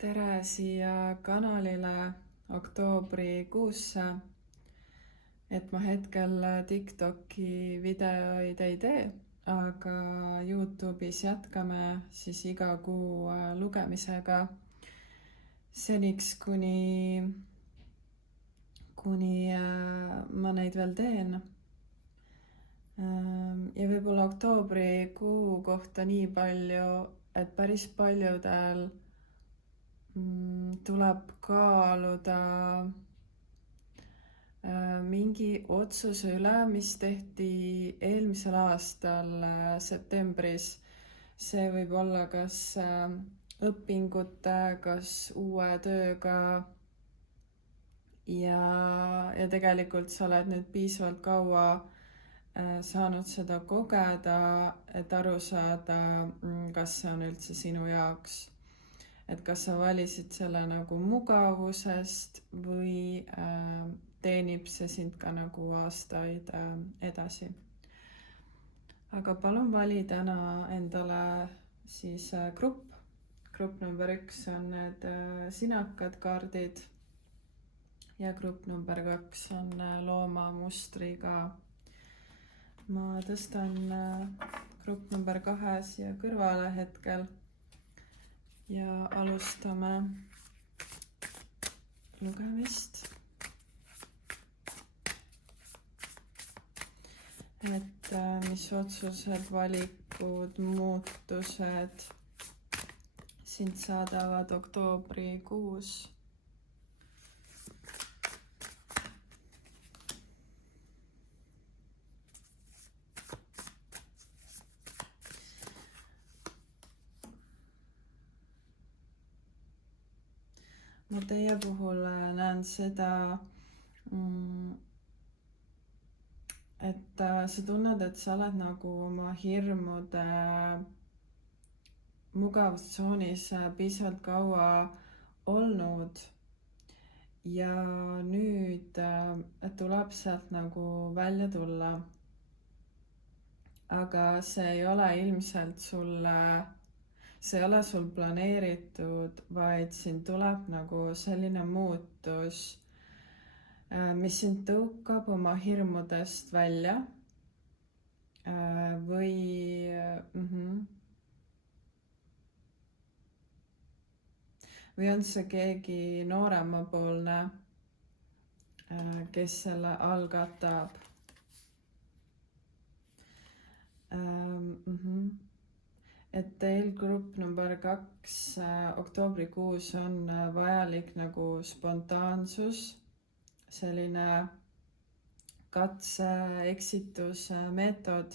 Tere siia kanalile oktoobrikuusse, et ma hetkel TikToki videoid ei tee, aga YouTube'is jätkame siis iga kuu lugemisega seniks, kuni ma neid veel teen. Ja võib-olla oktoobrikuu kohta nii palju, et päris paljudel tuleb kaaluda mingi otsuse üle, mis tehti eelmisel aastal septembris. See võib olla kas õpingute, kas uue tööga ja tegelikult sa oled nüüd piisavalt kaua saanud seda kogeda, et aru saada, kas see on üldse sinu jaoks. Et kas sa valisid selle nagu mugavusest või teenib see sind ka nagu aastaid edasi. Aga palun vali täna endale siis grupp. Grupp number 1 on need sinakad kaardid ja grupp number 2 on loomamustriga. Ma tõstan grupp number 2 siia kõrvale hetkel. Ja alustame lugemist. Et mis otsused, valikud, muutused sind saadavad oktoobrikuus. Ma teie puhul näen seda, et sa tunned, et sa oled nagu oma hirmude mugavustsoonis piisavalt kaua olnud ja nüüd tuleb sealt nagu välja tulla. Aga see ei ole ilmselt see ei ole sul planeeritud, vaid siin tuleb nagu selline muutus, mis sind tõukab oma hirmudest välja või on see keegi nooremapoolne, kes selle algatab. Et teil grupp number 2 oktoobrikuus on vajalik nagu spontaansus, selline katse-eksitusmeetod.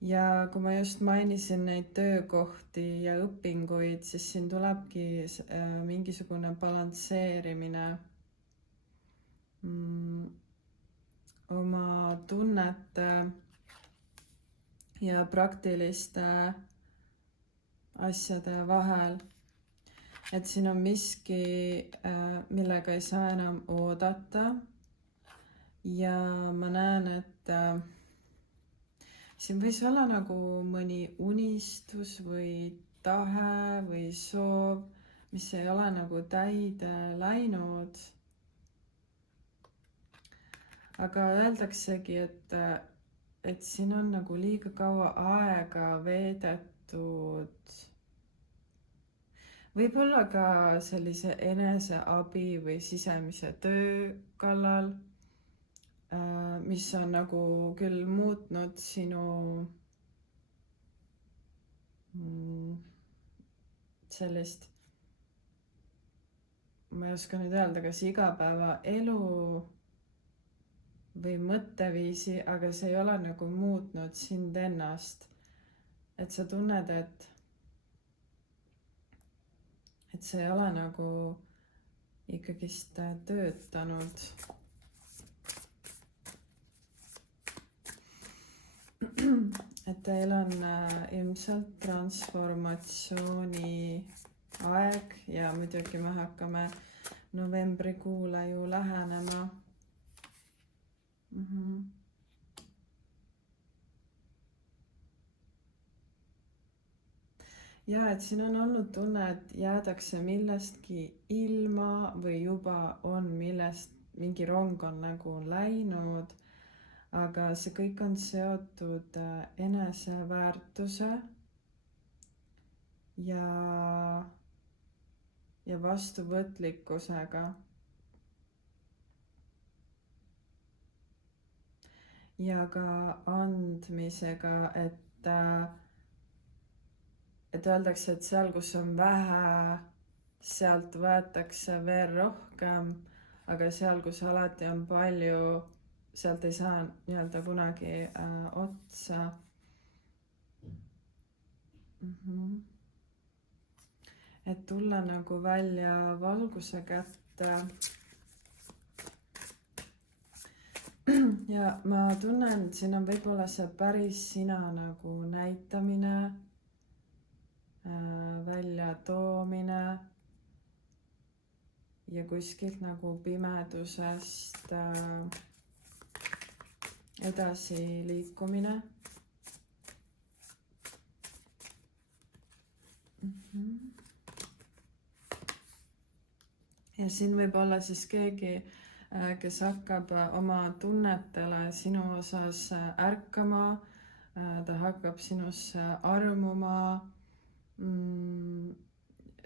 Ja kui ma just mainisin neid töökohti ja õpinguid, siis siin tulebki mingisugune balansseerimine oma tunnete ja praktiliste asjade vahel. Et siin on miski, millega ei saa enam oodata. Ja ma näen, et siin võis olla nagu mõni unistus või tahe või soov, mis ei ole nagu täide läinud. Aga öeldaksegi, et siin on nagu liiga kaua aega veedetud võib-olla ka sellise eneseabi või sisemise töö kallal, mis on nagu küll muutnud sinu sellist, ma ei oska nüüd öelda, kas igapäevaelu või mõtteviisi, aga see ei ole nagu muutnud sind ennast. Et sa tunned, et see ei ole nagu ikkagist töötanud. Et teil on ilmselt transformatsiooni aeg ja muidugi me hakkame novembrikuule ju lähenema. ja et siin on olnud tunne, et jäädakse millestki ilma või juba on mingi rong on nagu läinud, aga see kõik on seotud eneseväärtuse ja vastuvõtlikkusega. Ja ka andmisega, et öeldakse, et seal, kus on vähe, sealt võetakse veel rohkem, aga seal, kus alati on palju, sealt ei saa nii-öelda kunagi otsa. Et tulla nagu välja valguse kätte. Ja ma tunnen, et siin on võib-olla see päris sina nagu näitamine, välja toomine ja kuskilt nagu pimedusest edasi liikumine. Ja siin võib olla siis keegi, kes hakkab oma tunnetele sinu osas ärkama, ta hakkab sinusse armuma,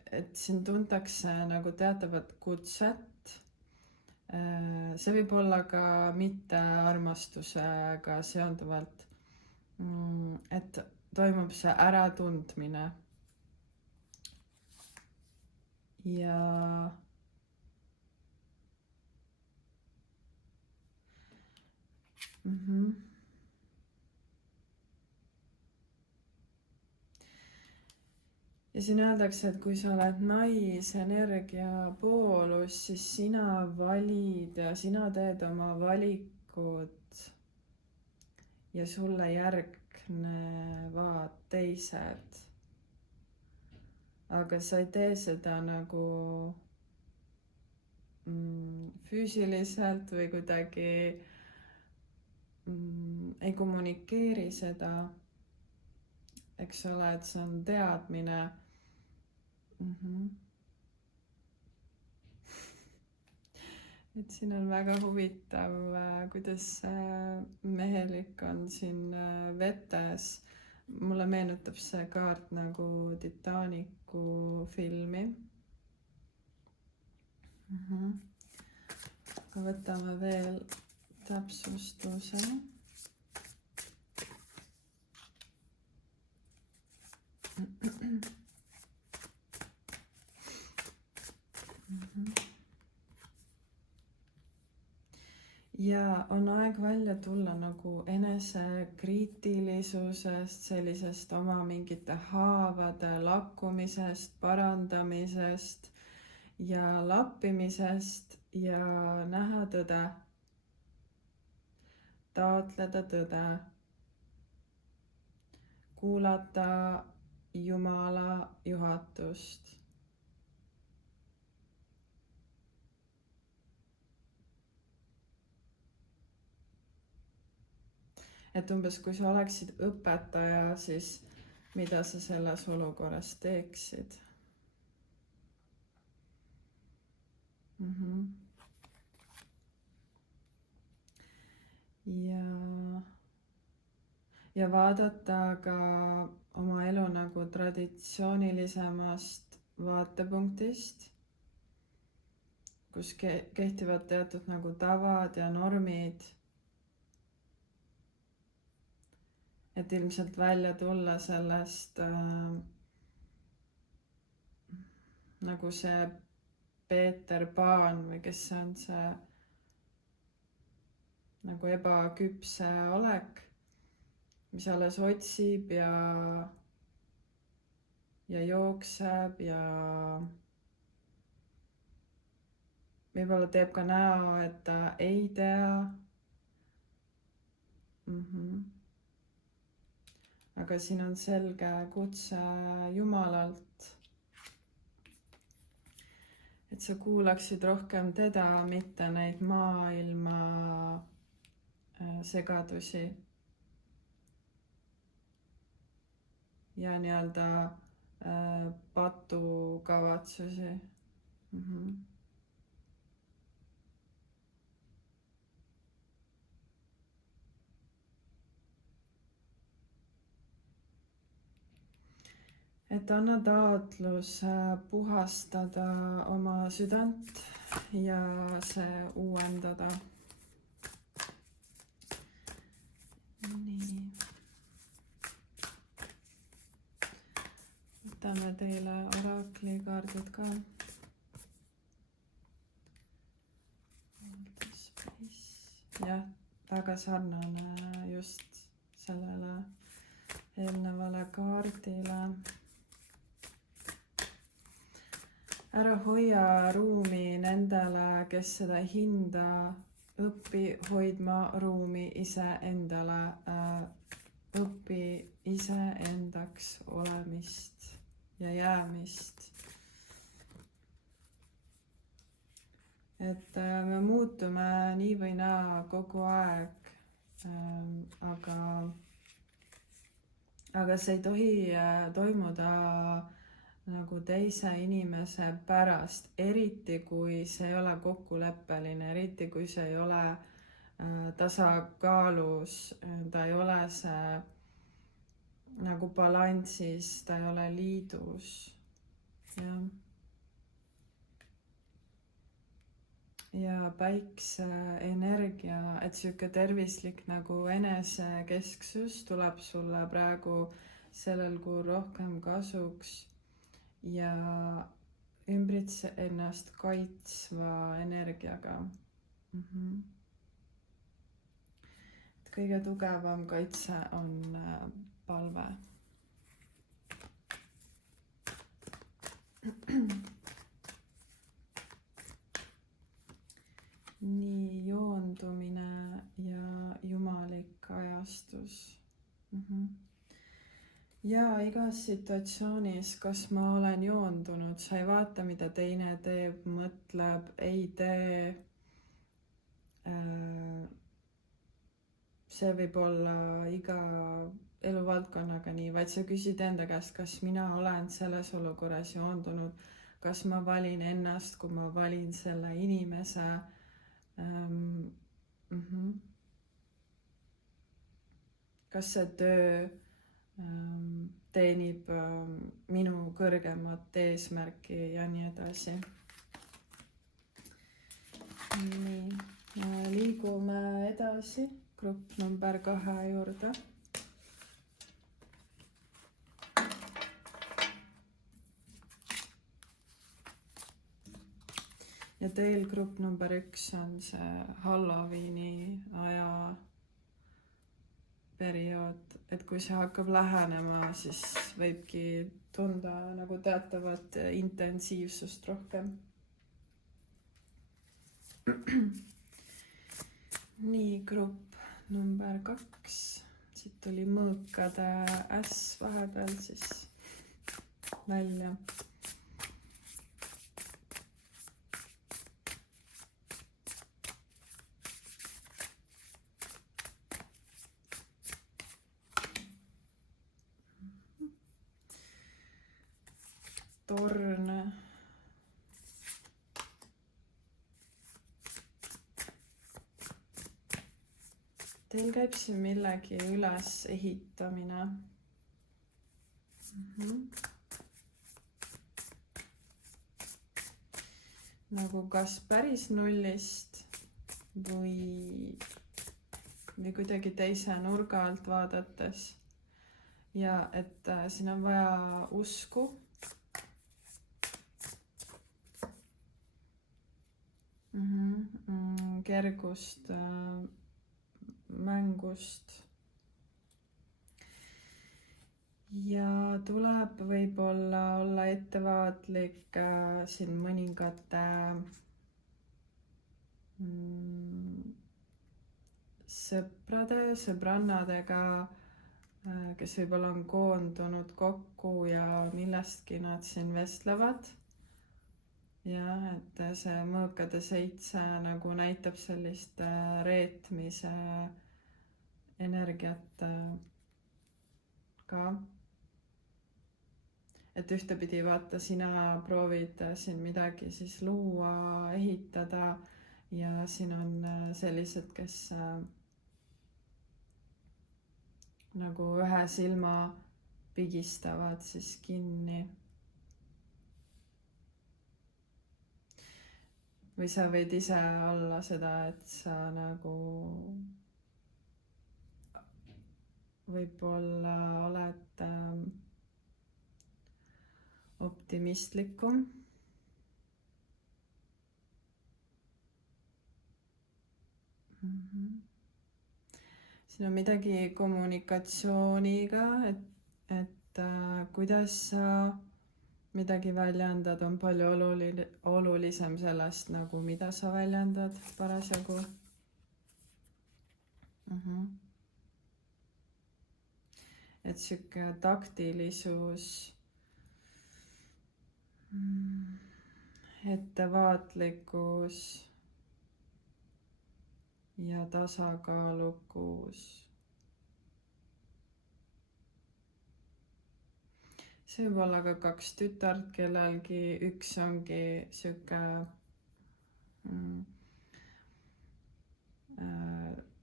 et siin tuntakse nagu teatavat kutset. See võib olla ka mitte armastusega seonduvalt, et toimub see äratundmine ja ja siin öeldakse, et kui sa oled naisenergia poolus, siis sina valid ja sina teed oma valikud ja sulle järgnevad teised. Aga sa ei tee seda nagu füüsiliselt või kuidagi ei kommunikeeri seda, eks ole, et see on teadmine. Et siin on väga huvitav, kuidas mehelik on siin vetes. Mulle meenutab see kaart nagu Titanicu filmi. Võtame veel täpsustuse. Ja on aeg välja tulla nagu enesekriitilisusest, sellisest oma mingite haavade lakkumisest, parandamisest ja lappimisest ja näha tõde, taotleda tõde, kuulata Jumala juhatust. Et umbes kui sa oleksid õpetaja, siis mida sa selles olukorras teeksid? Ja vaadata ka oma elu nagu traditsioonilisemast vaatepunktist, kus kehtivad teatud nagu tavad ja normid. Et ilmselt välja tulla sellest nagu see Peeter Paan või kes see on, see nagu ebaküpse olek, mis alles otsib ja jookseb ja võib-olla teeb ka näo, et ta ei tea. Aga siin on selge kutse Jumalalt, et sa kuulaksid rohkem teda, mitte neid maailma segadusi. Ja nii-öelda patukavatsusi. Et anna taotlus puhastada oma südant ja see uuendada. Nii. Võtame teile orakli kaardid ka. Jah, väga sarnane just sellele eelnevale kaardile. Ära hoia ruumi nendele, kes seda ei hinda, õpi hoidma ruumi iseendale, õpi iseendaks olemist ja jäämist. Et me muutume nii või naa kogu aeg, aga see ei tohi toimuda nagu teise inimese pärast, eriti kui see ei ole kokkuleppeline, eriti kui see ei ole tasakaalus, ta ei ole see nagu balansis, ta ei ole liidus. Ja päikse energia, et siuke tervislik nagu enesekesksus tuleb sulle praegu sellel kuul rohkem kasuks. Ja ümbritse ennast kaitsva energiaga. Et kõige tugevam kaitse on palve. Nii, joondumine ja jumalik ajastus. Ja igas situatsioonis, kas ma olen joondunud, sa ei vaata, mida teine teeb, mõtleb, ei tee. See võib olla iga eluvaldkonnaga nii, vaid sa küsid enda käest, kas mina olen selles olukorras joondunud, kas ma valin ennast, kui ma valin selle inimese. Kas see töö teenib minu kõrgemat eesmärki ja nii edasi. Nii, liigume edasi grupp number 2 juurde. Ja teil grupp number 1 on see Halloweeni aja periood, et kui see hakkab lähenema, siis võibki tunda nagu teatavat intensiivsust rohkem. Nii, grupp number 2, siit tuli mõõkade äss vahepeal siis välja. Torn. Teil käib siin millegi üles ehitamine. Nagu kas päris nullist või kuidagi teise nurga alt vaadates. Ja et siin on vaja usku. Kergust, mängust. Ja tuleb võib-olla olla ettevaatlik siin mõningate sõbrannadega, kes võib-olla on koondunud kokku ja millestki nad siin vestlevad. Ja, et see mõõkade 7 nagu näitab sellist reetmise energiat ka. et ühtepidi vaata, sina proovid siin midagi siis luua, ehitada ja siin on sellised, kes nagu ühe silma pigistavad siis kinni. või sa võid ise olla seda, et sa nagu võib-olla oled optimistlikum. Siin on midagi kommunikatsiooniga, et kuidas sa midagi väljendad, on palju olulisem sellest nagu mida sa väljendad parasjagu. Et sihuke taktilisus, ettevaatlikkus ja tasakaalukus. See võib olla ka 2 tütart kellelgi, üks ongi sihuke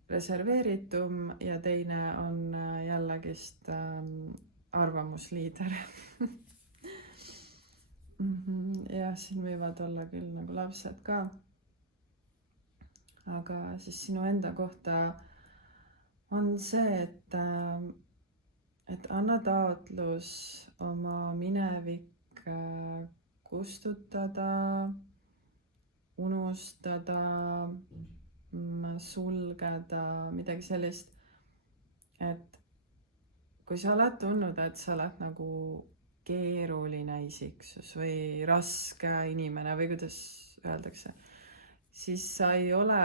reserveeritum ja teine on jällagist arvamusliider. Jah, siin võivad olla küll nagu lapsed ka. Aga siis sinu enda kohta on see, et anna taotlus oma minevik kustutada, unustada, sulgeda, midagi sellist. Et kui sa oled tundnud, et sa oled nagu keeruline isiksus või raske inimene või kuidas öeldakse, siis sa ei ole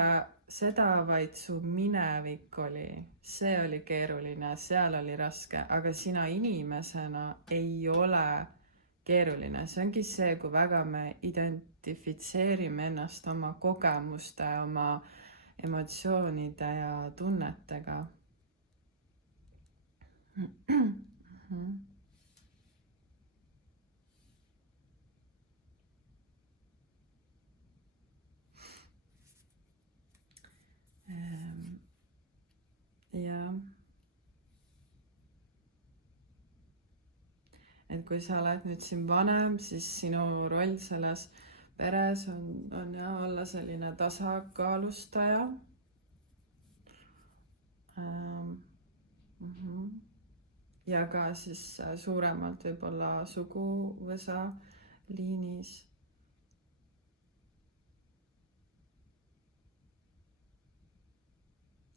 seda, vaid su minevik oli, see oli keeruline, seal oli raske, aga sina inimesena ei ole keeruline. See ongi see, kui väga me identifitseerime ennast oma kogemuste, oma emotsioonide ja tunnetega. Ja et kui sa oled nüüd siin vanem, siis sinu roll selles peres on jah olla selline tasakaalustaja. Ja ka siis suuremalt võib-olla suguvõsa liinis.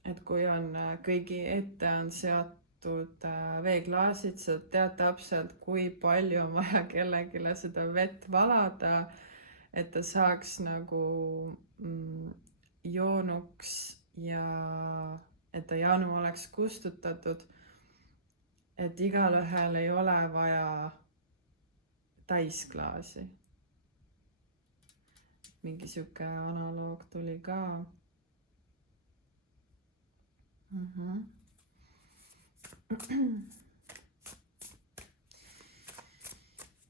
Et kui on kõigi ette on seatud veeklaasid, sa tead täpselt, kui palju on vaja kellegile seda vett valada, et ta saaks nagu joonuks ja et ta janu oleks kustutatud. Et igalühel ei ole vaja täisklaasi. Mingi sihuke analoog tuli ka.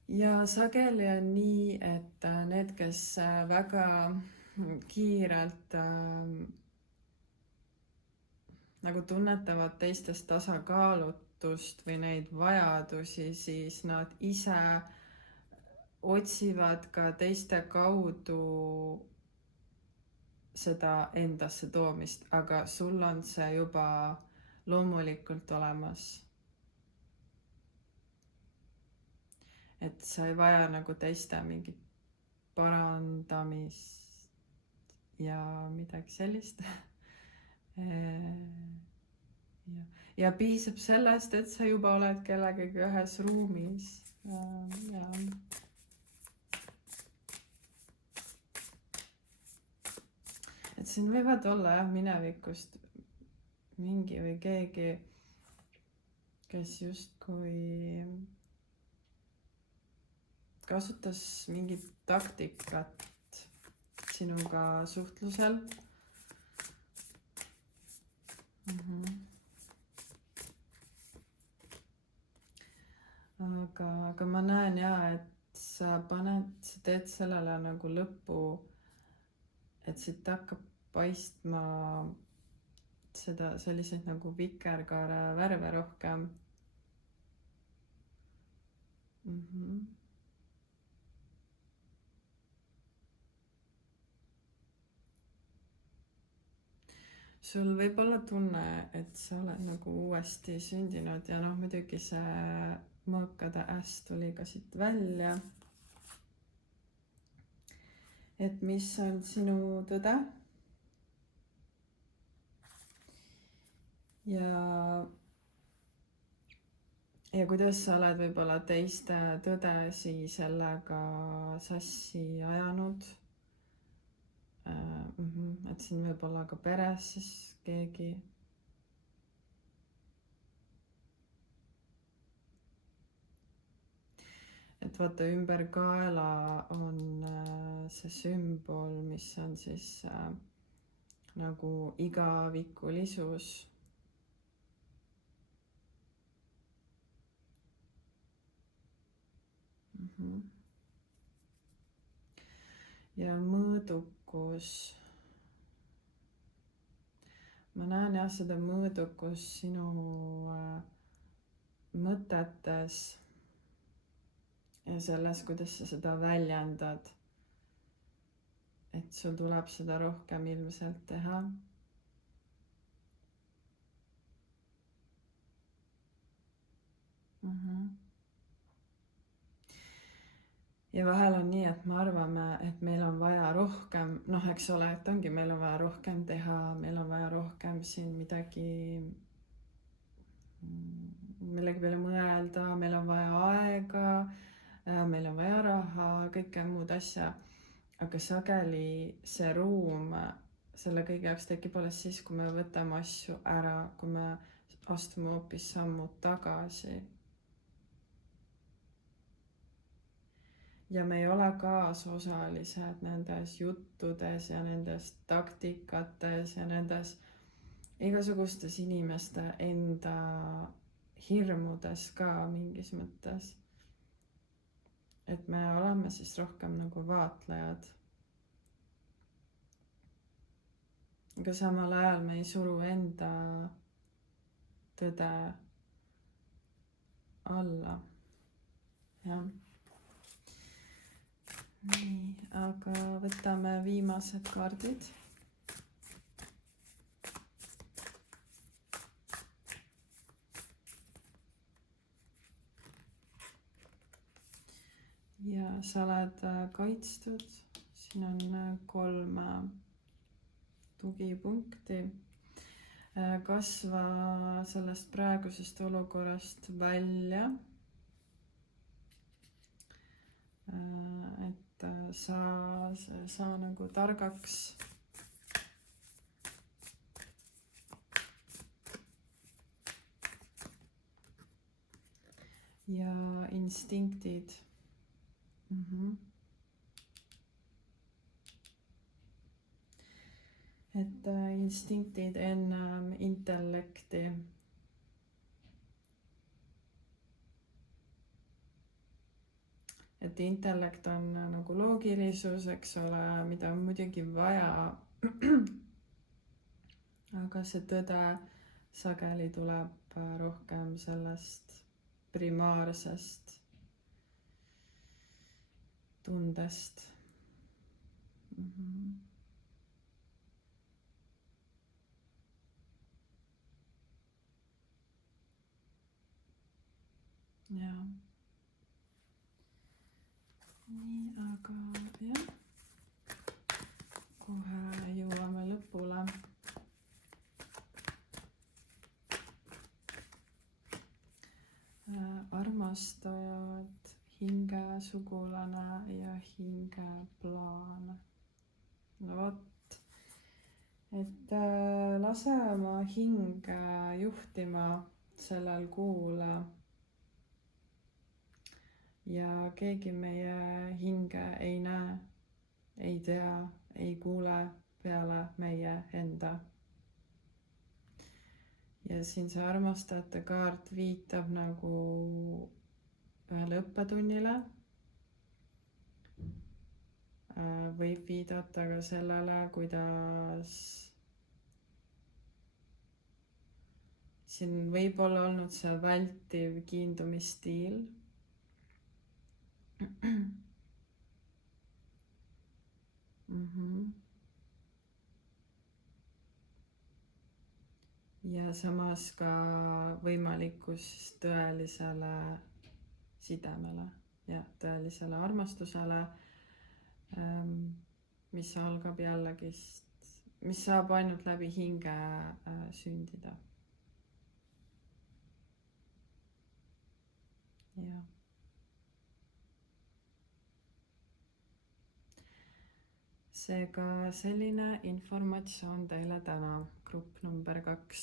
Ja sageli on nii, et need, kes väga kiirelt nagu tunnetavad teistest tasakaalutust või neid vajadusi, siis nad ise otsivad ka teiste kaudu seda endasse toomist, aga sul on see juba loomulikult olemas. Et sa ei vaja nagu teiste mingit parandamist ja midagi sellist. Ja piisab sellest, et sa juba oled kellegagi ühes ruumis. Ja. Et siin võivad olla jah minevikust mingi või keegi, kes justkui kasutas mingit taktikat sinuga suhtlusel. aga ma näen et sa teed sellele nagu lõppu, et siit hakkab paistma seda selliseid nagu vikerkaare värve rohkem. Sul võib olla tunne, et sa oled nagu uuesti sündinud ja muidugi see mõõkade tuli ka siit välja. Et mis on sinu tõde? Ja kuidas sa oled võib-olla teiste tõdesi sellega sassi ajanud? Et siin võib olla ka peres siis keegi. Et vaata, ümber kaela on see sümbol, mis on siis nagu igavikulisus. Ja mõõdukus. Ma näen seda mõõdukus sinu mõtetes ja selles, kuidas sa seda väljendad. Et sul tuleb seda rohkem ilmselt teha. Ja vahel on nii, et me arvame, et meil on vaja rohkem, eks ole, et ongi, meil on vaja rohkem teha, meil on vaja rohkem siin millegi peale mõelda, meil on vaja aega, meil on vaja raha, kõike muud asja. Aga sageli see ruum selle kõige jaoks tekib alles siis, kui me võtame asju ära, kui me astume hoopis sammud tagasi. Ja me ei ole kaasosalised nendes juttudes ja nendes taktikates ja nendes igasugustes inimeste enda hirmudes ka mingis mõttes. Et me oleme siis rohkem nagu vaatlejad. Aga samal ajal me ei suru enda tõde alla. Jah. Nii, aga võtame viimased kaardid. Ja sa oled kaitstud. Siin on 3 tugipunkti. Kasva sellest praegusest olukorrast välja. Et sa nagu targaks. Ja instinktid. Et instinktid ennem intellekti. Et intellekt on nagu loogilisus, eks ole, mida on muidugi vaja. Aga see tõde sageli tuleb rohkem sellest primaarsest tundest. Jaa. Nii, aga jah, kohe jõuame lõpule. Armastajad, hingesugulane ja hingeplaan. No vot, et lase oma hinge juhtima sellel kuul. Ja keegi meie hinge ei näe, ei tea, ei kuule peale meie enda. Ja siin see armastajate kaart viitab nagu ühele õppetunnile. Võib viidata ka sellele, kuidas siin võib olla olnud see vältiv kiindumisstiil. Ja samas ka võimalikkus tõelisele sidemele ja tõelisele armastusele, mis algab jällegist, mis saab ainult läbi hinge sündida. jah. Seega selline informatsioon teile täna, grupp number 2.